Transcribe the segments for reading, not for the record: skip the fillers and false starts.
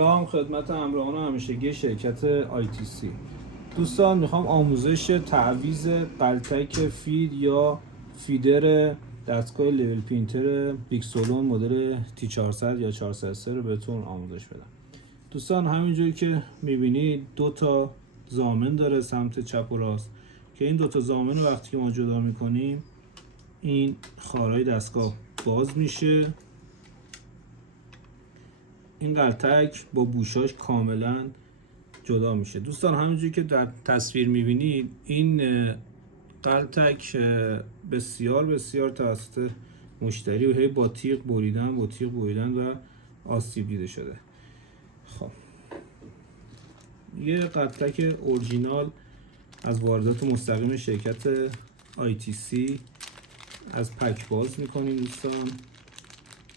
سلام خدمت همراهان همیشگی شرکت ITC. دوستان میخوام آموزش تعویض قلتک فید یا فیدر دستگاه لول پرینتر بیکسولون مدل T400 یا 403 رو بهتون آموزش بدم. دوستان همینجوری که میبینید دو تا ضامن داره سمت چپ و راست که این دو تا ضامن رو وقتی که ما جدا میکنیم این خارهای دستگاه باز میشه. این قلتک با بوشاش کاملا جدا میشه. دوستان همونجوری که در تصویر میبینید این قلتک بسیار بسیار توسط مشتری و هی با تیغ بریدن و آسیب دیده شده. خب یه قلتک اورجینال از واردات مستقیم شرکت ITC از پک باز میکنیم.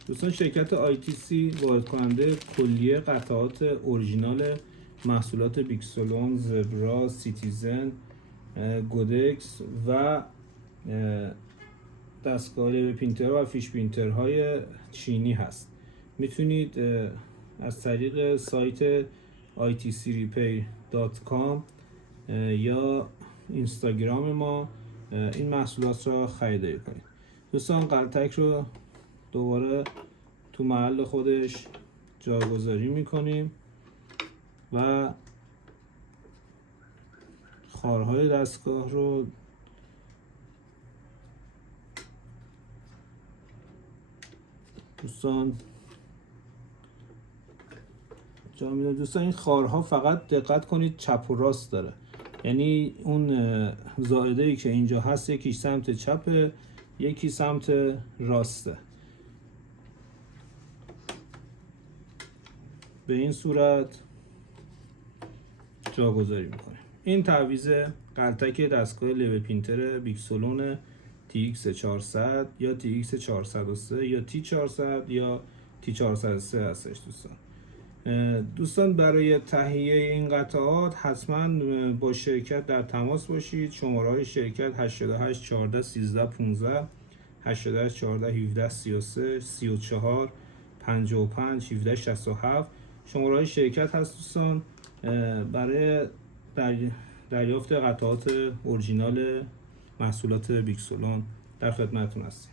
دوستان شرکت ITC وارد کننده کلیه قطعات اورجینال محصولات بیکسولون، زبرا، سیتیزن، گودکس و دستگاه لول پرینتر و فیش پرینترهای چینی هست. میتونید از طریق سایت itcrepair.com یا اینستاگرام ما این محصولات را خریداری کنید. دوستان قلتک رو دوباره تو محل خودش جاگذاری میکنیم و خارهای دستگاه رو دوستان جا میدم. دوستان این خارها فقط دقت کنید چپ و راست داره، یعنی اون زائده ای که اینجا هست یکی سمت چپه یکی سمت راسته. به این صورت جاگذاری میکنیم. این تعویض قلتک دستگاه لول پرینتر بیکسولون TX400 یا TX403 یا T400 یا T403 هستش. دوستان برای تهیه این قطعات حتما با شرکت در تماس باشید. شماره های شرکت 88 14 13 15 88 14 17 33 34 55 17 67 شماره های شرکت هست. دوستان برای دریافت قطعات اورجینال محصولات بیکسولون در خدمتتون هستیم.